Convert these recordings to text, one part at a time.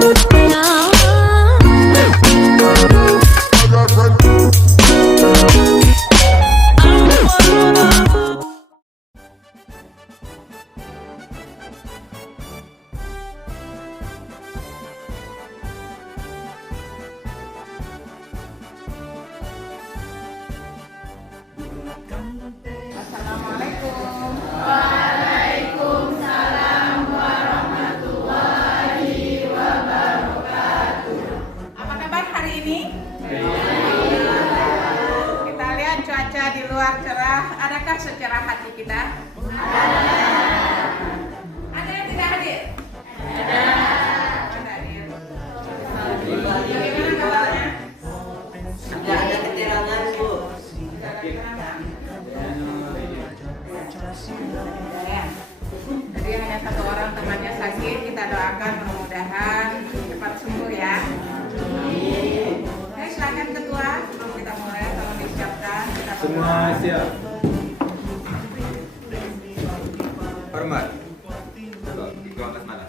Assalamualaikum. Waalaikumsalam warahmatullahi wabarakatuh. Apa kabar hari ini? Kita lihat cuaca di luar cerah. Adakah secerah hati kita? Ada yang tidak hadir? Ada. Hadir. Bagaimana kabarnya? Ada keterangan, Bu. Jadi hanya satu orang temannya sakit, kita doakan mudah-mudahan cepat sembuh ya. Oke, silakan ketua, sebelum kita mulai tolong disiapkan. Semua siap. Hormat. Itu angkat mana?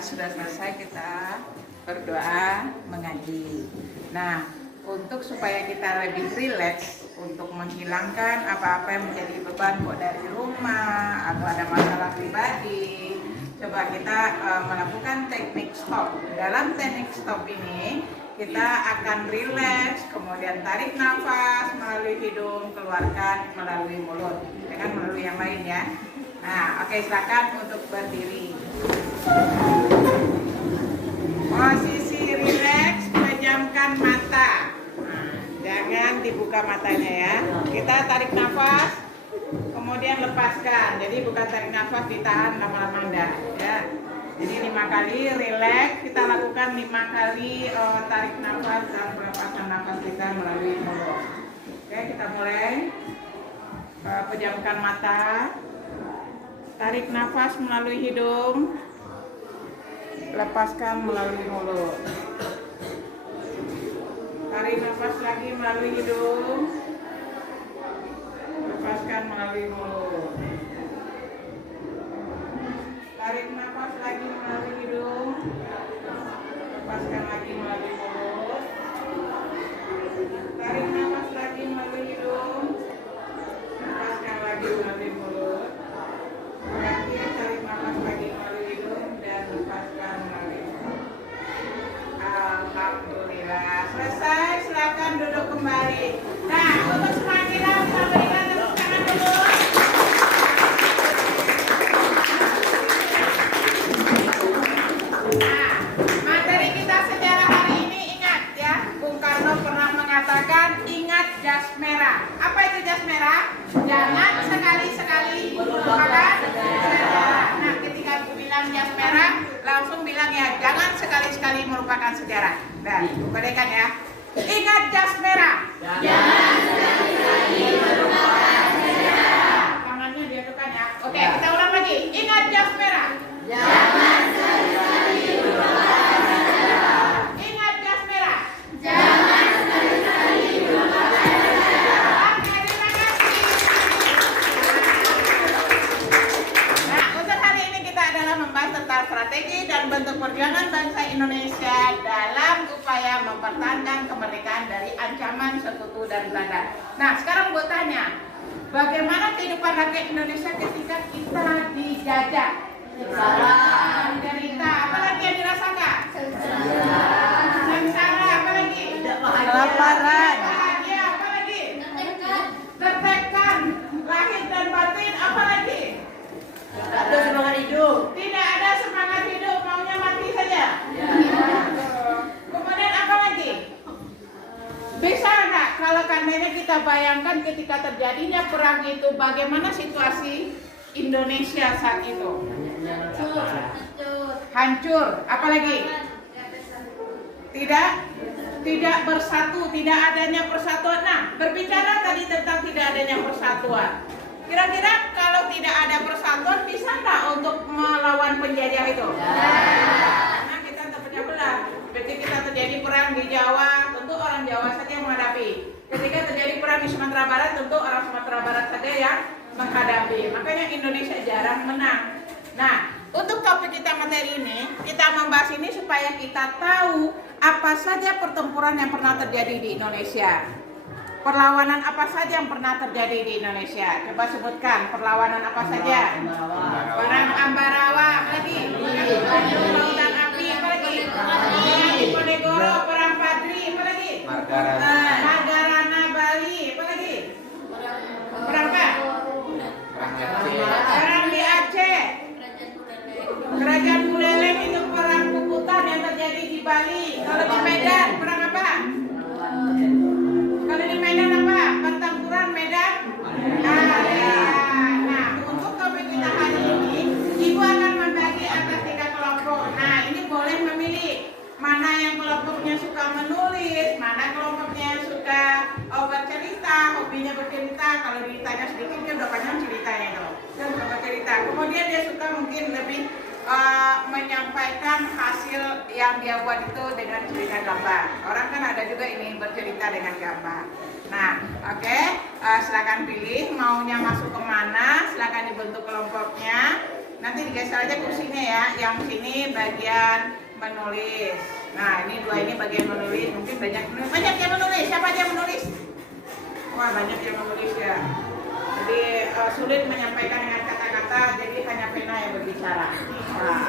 Sudah selesai kita berdoa mengaji. Nah, untuk supaya kita lebih rileks untuk menghilangkan apa-apa yang menjadi beban dari rumah atau ada masalah pribadi, coba kita melakukan teknik stop. Dalam teknik stop ini kita akan rileks, kemudian tarik nafas melalui hidung, keluarkan melalui mulut, dengan melalui yang lain ya. Nah, oke, silakan untuk berdiri. Posisi rileks, pejamkan mata. Nah, jangan dibuka matanya ya. Kita tarik nafas, kemudian lepaskan. Jadi bukan tarik nafas ditahan lama-lama enggak ya. Jadi 5 kali rileks, kita lakukan 5 kali tarik nafas dan melepaskan nafas kita melalui mulut. Oke, kita mulai. Pejamkan mata. Tarik nafas melalui hidung, lepaskan melalui mulut. Tarik nafas lagi melalui hidung, lepaskan melalui mulut. Tarik nafas lagi melalui hidung, lepaskan lagi melalui mulut. Tarik nafas lagi melalui hidung, lepaskan lagi melalui mulut. Terakhir, tarik nafas lagi melalui hidung dan lepaskan melalui mulut. merah. Apa itu jas merah? Jangan sekali-sekali melupakan sejarah. Nah, ketika aku bilang jas merah, langsung bilang ya, jangan sekali-sekali melupakan sejarah. Dan perhatikan ya. Ingat jas merah. Jangan sekali-sekali melupakan sejarah. Tangannya diadukan ya. Oke, kita ulang lagi. Ingat jas merah. Jangan sekali-sekali melupakan sejarah. Ingat jas merah. Jangan sekali-sekali melupakan sejarah. Oke, terima kasih. Nah, untuk hari ini kita adalah membahas tentang strategi dan bentuk perjuangan bangsa Indonesia dalam upaya mempertahankan kemerdekaan dari ancaman sekutu dan Belanda. Nah, sekarang gue tanya, bagaimana kehidupan rakyat Indonesia ketika kita dijajah? Menderita, apalagi yang dirasakan? Sengsara, apalagi? Kelaparan. Bahagia, apalagi? Tertekan, lahir dan batin, apalagi? Tak ada semangat hidup. Tidak ada semangat hidup, maunya mati saja. Kemudian apa lagi? Bisa nggak kalau seandainya kita bayangkan ketika terjadinya perang itu, bagaimana situasi Indonesia saat itu? Hancur. Apalagi? Tidak bersatu, tidak adanya persatuan. Nah, berbicara tadi tentang tidak adanya persatuan. Kira-kira kalau tidak ada persatuan bisa nggak untuk melawan penjajah itu? Karena kita terpecah belah. Ketika kita terjadi perang di Jawa, tentu orang Jawa saja yang menghadapi. Ketika terjadi perang di Sumatera Barat, tentu orang Sumatera Barat saja yang menghadapi. Makanya Indonesia jarang menang. Nah, untuk topik kita materi ini, kita membahas ini supaya kita tahu apa saja pertempuran yang pernah terjadi di Indonesia. Perlawanan apa saja yang pernah terjadi di Indonesia? Coba sebutkan perlawanan apa saja? Perang Ambarawa, apa lagi? Lautan Api, apa lagi? Diponegoro, Perang Padri, apa lagi? Magarana Bali, apa lagi? Perang apa? Perang di Aceh. Kerajaan Buleleng itu perang Puputan yang terjadi di Bali. Kalau di Medan, perang apa? Kalau di Medan apa? Pertempuran Medan Area. Nah, untuk topik kita hari ini, Ibu akan membagi atas 3 kelompok. Nah, ini boleh memilih mana yang kelompoknya suka menulis, mana kelompoknya yang suka bercerita, hobinya bercerita. Kalau ditanya sedikit dia udah panjang ceritanya tuh. Dia suka bercerita. Kemudian dia suka mungkin lebih menyampaikan hasil yang dia buat itu dengan cerita gambar. Orang kan ada juga ini bercerita dengan gambar. Nah, oke, silakan pilih maunya masuk kemana, silakan dibentuk kelompoknya. Nanti digeser aja kursinya ya. Yang sini bagian menulis. Nah, ini dua ini bagian menulis. Mungkin banyak yang menulis. Siapa aja yang menulis? Wah, banyak yang menulis ya. Jadi sulit menyampaikan dengan kata-kata, jadi hanya pena yang berbicara. Nah,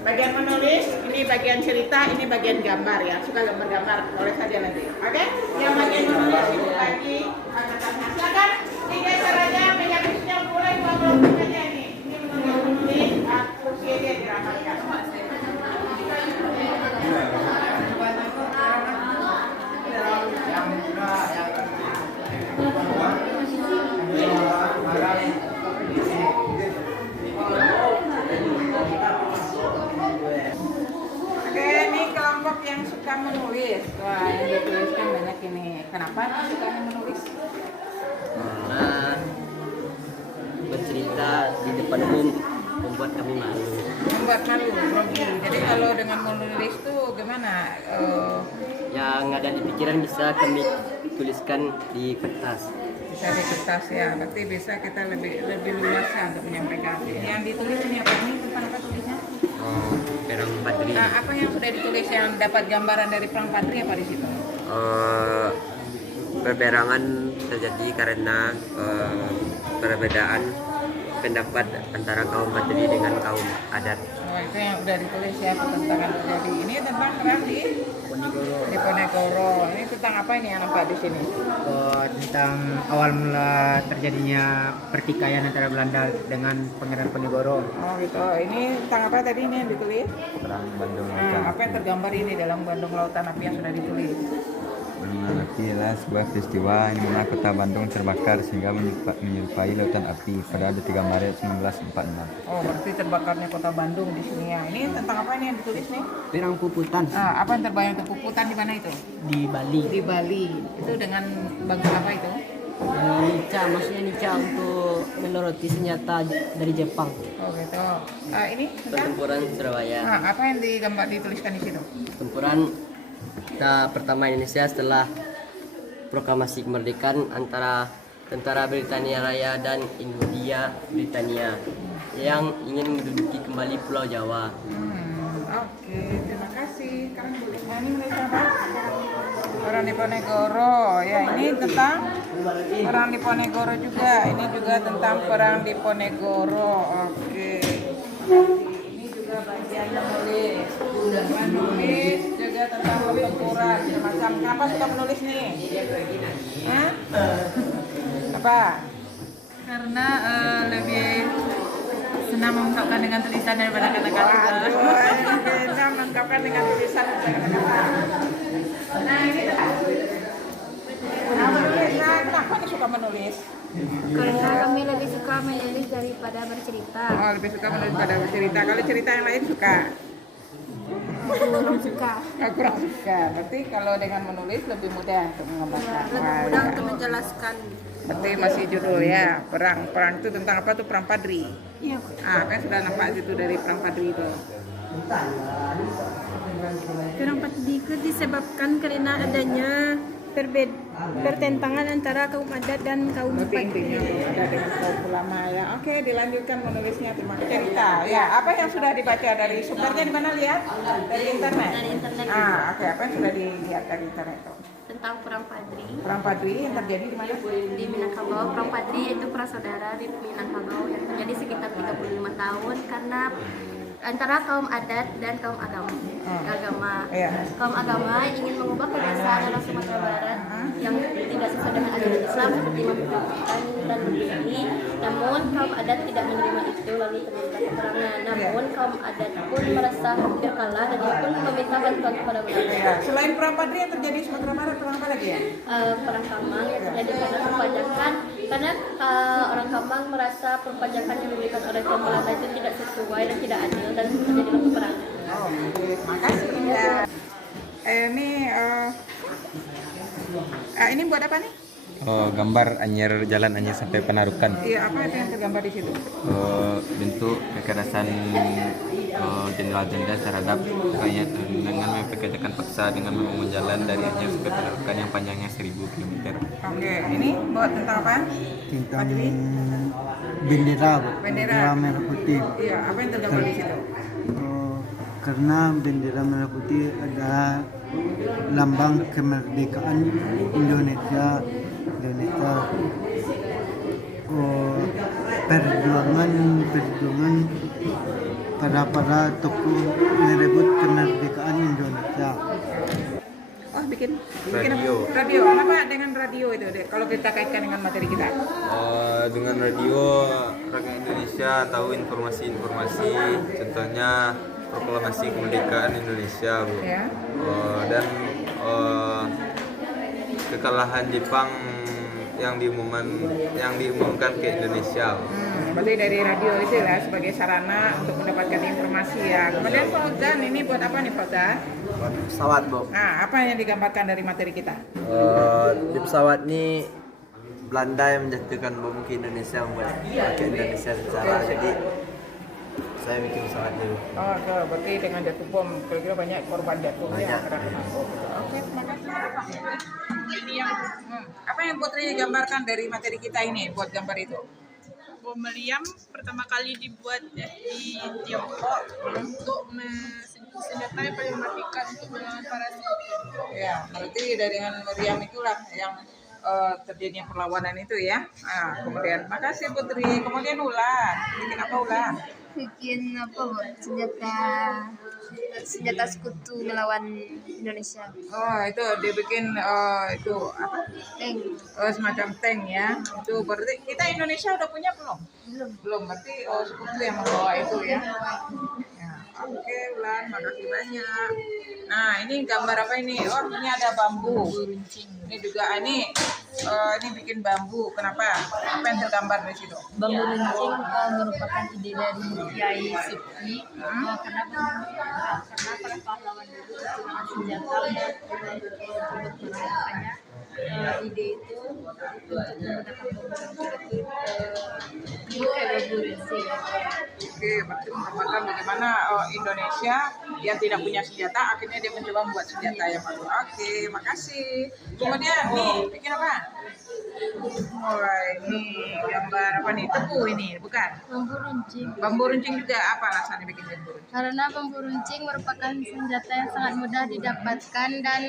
bagian menulis, ini bagian cerita, ini bagian gambar ya. Suka gambar-gambar, boleh saja nanti. Oke? Yang bagian menulis itu bagi kata-kata. Silakan digeser aja, meja kursinya mulai 2 kelompok aja nih. Ini menulis, kursi aja dirapatkan. Oke, ini kelompok yang suka menulis. Wah, yang dituliskan banyak ini. Kenapa suka menulis? Karena bercerita di depan umum membuat kami malu. Membuat malu, grogi. Jadi kalau dengan menulis tuh gimana? Yang ada di pikiran bisa kami tuliskan di kertas. Bisa di kertas ya. Berarti bisa kita lebih luasa untuk menyampaikan. Yang ditulis ini apa? Ini tentang apa tulisnya? Perang Padri. Nah, apa yang sudah ditulis yang dapat gambaran dari Perang Padri apa di situ? Perperangan terjadi karena perbedaan pendapat antara kaum Padri dengan kaum adat. Oh, itu yang sudah ditulis ya, pertentangan terjadi. Ini tentang perang di Ponegoro. Ini tentang apa ini yang nampak di sini? Tentang awal mula terjadinya pertikaian antara Belanda dengan Pangeran Ponegoro. Oh gitu. Ini tentang apa tadi ini yang ditulis? Perang Bandung Apa yang tergambar ini dalam Bandung Lautan Api yang sudah ditulis? Lautan api adalah sebuah peristiwa di mana kota Bandung terbakar sehingga menyerupai lautan api pada 23 Maret 1946. Oh, berarti terbakarnya kota Bandung di sini ya. Ini tentang apa ini yang ditulis nih? Perang Puputan Nah, apa yang terbayang itu puputan di mana itu? di Bali. Di Bali. Itu dengan bangsa apa itu? Nica, maksudnya Nica untuk meloroti senjata dari Jepang. Oh gitu. Ini tentang Pertempuran Surabaya. apa yang digambar dituliskan di situ? Pertempuran pertama Indonesia setelah proklamasi kemerdekaan antara tentara Britania Raya dan India Britania yang ingin menduduki kembali Pulau Jawa. Oke, terima kasih. Nah, ini mereka apa? Perang Diponegoro. Ya, ini tentang Perang Diponegoro juga. Ini juga tentang Perang Diponegoro. Oke. Ini juga bagian menulis. Menulis juga tentang pertempuran macam. Kenapa suka menulis nih? Hah? Apa? Karena lebih senang mengungkapkan dengan tulisan daripada kata-kata. Senang mengungkapkan dengan tulisan daripada kata-kata. Nah, ini menulis. Nah, kenapa nih suka menulis? Karena kami lebih suka menulis daripada bercerita. Oh, lebih suka menulis pada bercerita. Kalau cerita yang lain suka? Kurang suka. Kurang suka. Berarti kalau dengan menulis lebih mudah untuk menggambarkan. Lebih mudah untuk menjelaskan. Berarti masih judul ya, perang. Perang itu tentang apa tuh? Perang Padri. Iya. Kan sudah nampak situ dari Perang Padri itu. Perang Padri itu disebabkan karena adanya pertentangan antara kaum adat dan kaum Berarti intinya Padri. ada dengan kaum ulama ya. Oke, dilanjutkan menulisnya. Terima kasih. Cerita ya. Apa yang sudah dibaca dari sumbernya di mana lihat? Dari internet. Dari internet. Oke. Apa yang sudah dilihat dari internet itu? Tentang Perang Padri Perang Padri yang terjadi di mana? di Minangkabau. Perang Padri itu prasaudara di Minangkabau yang terjadi sekitar 35 tahun karena antara kaum adat dan kaum agama. Iya. Kaum agama ingin mengubah kebiasaan orang Sumatera Barat yang tidak sesuai dengan ajaran Islam seperti memperbutkan dan berdiri. Namun kaum adat tidak menerima itu lalu terjadi peperangan. Namun kaum adat pun merasa hampir kalah dan dia pun meminta bantuan kepada Belanda. Ya. Selain Perang Padri yang terjadi di Sumatera Barat, perang apa lagi ya? Perang Kamang yang terjadi karena perpajakan karena orang Kamang merasa perpajakan yang diberikan oleh kaum Belanda itu tidak sesuai dan tidak adil dan terjadi peperangan. Oh, terima kasih ya. Ini buat apa nih? Gambar Anyer, jalan Anyer sampai Penarukan. Iya, apa itu yang tergambar di situ? Bentuk kekerasan jenderal-jenderal terhadap rakyat dengan mempekerjakan paksa dengan membangun jalan dari Anyer sampai Penarukan yang panjangnya 1000 km. Oke, ini buat tentang apa? Tentang Padri? bendera, Bendera. merah putih. Iya, apa yang tergambar di situ? Karena bendera merah putih adalah lambang kemerdekaan Indonesia. Perjuangan para tokoh merebut kemerdekaan Indonesia. Oh, bikin Radio. apa? Radio. Kenapa dengan radio itu deh? Kalau kita kaitkan dengan materi kita. Dengan radio rakyat Indonesia tahu informasi-informasi, contohnya proklamasi kemerdekaan Indonesia, Bu. Ya. Dan kekalahan Jepang yang diumumkan ke Indonesia. Berarti dari radio itu ya sebagai sarana untuk mendapatkan informasi ya. Kemudian Fauzan, ini buat apa nih Fauzan? Pesawat, Bu. Nah, apa yang digambarkan dari materi kita? Di pesawat ini Belanda yang menjatuhkan bom ke Indonesia membuat rakyat Indonesia secara jadi saya bikin pesawat dulu. Oh, tuh, berarti dengan jatuh bom, kira-kira banyak korban jatuh ya Banyak. karena kena bom. Oke, terima kasih. Ini yang apa yang Putri gambarkan dari materi kita ini buat gambar itu? Bom meriam pertama kali dibuat di Tiongkok untuk senjata yang paling mematikan untuk melawan para sekutu. Ya, berarti dari dengan meriam itulah yang terjadinya perlawanan itu ya. Nah, kemudian makasih Putri. Kemudian Ulan, bikin apa Ulan? Bikin apa Bu? senjata sekutu melawan Indonesia. Oh, itu dibikin itu apa? Tank. Semacam tank ya. Itu berarti kita Indonesia udah punya belum? Belum. Belum. Berarti sekutu yang membawa itu ya. Ya, Oke, Ulan, makasih banyak. Nah, ini gambar apa ini? Oh, ini ada bambu. Ini juga ini bikin bambu. Kenapa? Apa yang tergambar di situ? Bambu runcing merupakan ide dari Kiai Supri karena para pahlawan dulu menggunakan senjata untuk menemukannya. Ide itu untuk menggunakan bambu runcing itu bambu runcing. Oke, berarti menggambarkan bagaimana Indonesia yang tidak punya senjata akhirnya dia mencoba membuat senjata yang baru. Oke, makasih. Kemudian nih, bikin apa? Wah, ini gambar apa nih? Tebu ini, bukan? Bambu runcing. Bambu runcing juga apa alasannya bikin bambu runcing? Karena bambu runcing merupakan senjata yang sangat mudah didapatkan dan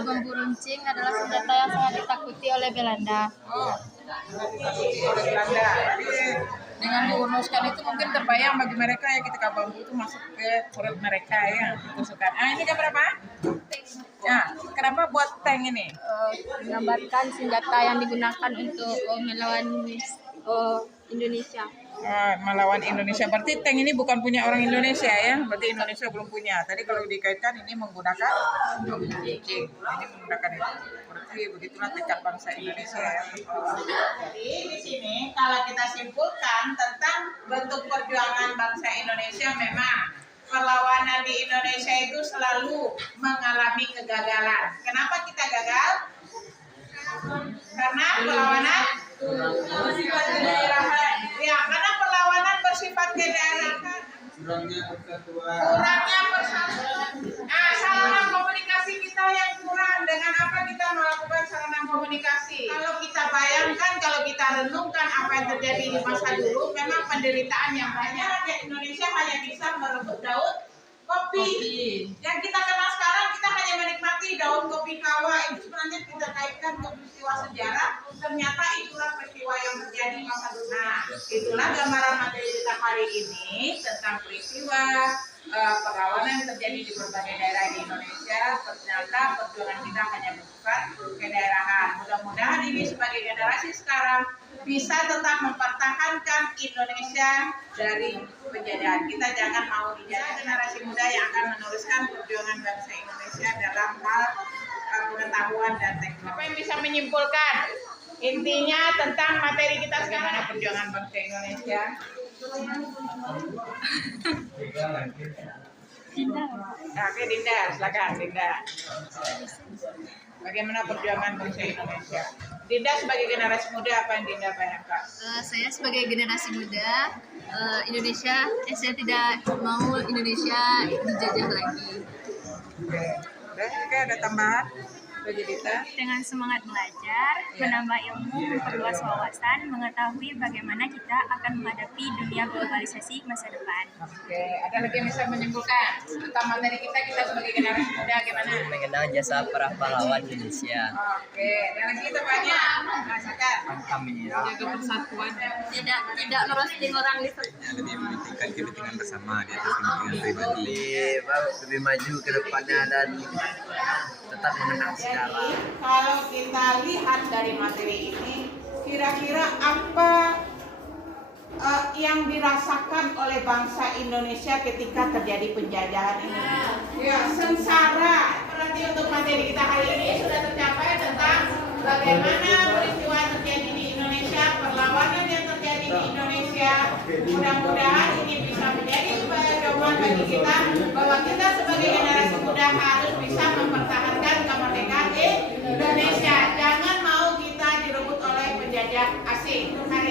bambu runcing adalah senjata yang sangat ditakuti oleh Belanda. Oh, ditakuti oleh Belanda. Jadi dengan diunuskan itu mungkin terbayang bagi mereka ya ketika bambu itu masuk ke perut mereka ya ditusukkan. Ah, ini gambar apa? Ya, kenapa buat tank ini? Menggambarkan senjata yang digunakan untuk melawan Indonesia. Melawan Indonesia. Berarti tank ini bukan punya orang Indonesia ya? Berarti Indonesia belum punya. Tadi kalau dikaitkan ini menggunakan bambu runcing. Ini menggunakan itu. Berarti begitulah tekad bangsa Indonesia ya. Jadi di sini kalau kita simpulkan tentang bentuk perjuangan bangsa Indonesia, memang perlawanan di Indonesia itu selalu mengalami kegagalan. Kenapa kita gagal? Karena perlawanan bersifat kedaerahan. Ya, karena perlawanan bersifat kedaerahan. Kurangnya persatuan. Nah, sarana komunikasi kita yang kurang. Dengan apa kita melakukan sarana komunikasi? Kalau kita bayangkan, kalau kita renungkan apa yang terjadi di masa dulu, memang penderitaan yang banyak. Rakyat Indonesia hanya bisa merebut daun kopi. Yang kita kenal sekarang, kita hanya menikmati daun kopi kawa. Itu sebenarnya kita kaitkan ke peristiwa sejarah. Ternyata itulah peristiwa yang terjadi masa dulu. Nah, itulah gambaran materi kita hari ini tentang peristiwa perlawanan yang terjadi di berbagai daerah di Indonesia. Ternyata perjuangan kita hanya bersifat kedaerahan. Mudah-mudahan ini sebagai generasi sekarang bisa tetap mempertahankan Indonesia dari penjajahan. Kita jangan mau dijajah. Generasi muda yang akan meneruskan perjuangan bangsa Indonesia dalam hal pengetahuan dan teknologi. Apa yang bisa menyimpulkan intinya tentang materi kita sekarang? Perjuangan bangsa Indonesia. Oke, Dinda, silakan Dinda. Bagaimana perjuangan bangsa Indonesia? Dinda sebagai generasi muda, apa yang Dinda bayangkan? Saya sebagai generasi muda Indonesia, saya tidak mau Indonesia dijajah lagi. Oke, udah ada tambahan? Bagi Dita? Dengan semangat belajar, menambah ilmu, memperluas wawasan, mengetahui bagaimana kita akan menghadapi dunia globalisasi masa depan. Oke, ada lagi yang bisa menyimpulkan tentang materi kita sebagai generasi muda gimana? Mengenal jasa para pahlawan Indonesia. Oke, dan lagi kita banyak rasakan jaga persatuan. Tidak merosting orang di Lebih mementingkan kepentingan bersama di atas kepentingan pribadi. Lebih maju ke depannya dan tetap mengenal sejarah. Kalau kita lihat dari materi ini, kira-kira apa yang dirasakan oleh bangsa Indonesia ketika terjadi penjajahan ini? Ya, sengsara. Berarti untuk materi kita hari ini sudah tercapai tentang bagaimana peristiwa yang terjadi di Indonesia, perlawanan yang terjadi di Indonesia. Mudah-mudahan ini bisa menjadi sebagai dorongan bagi kita bahwa kita sebagai generasi muda harus bisa mempertahankan kemerdekaan Indonesia. Jangan mau kita direbut oleh penjajah asing. Hari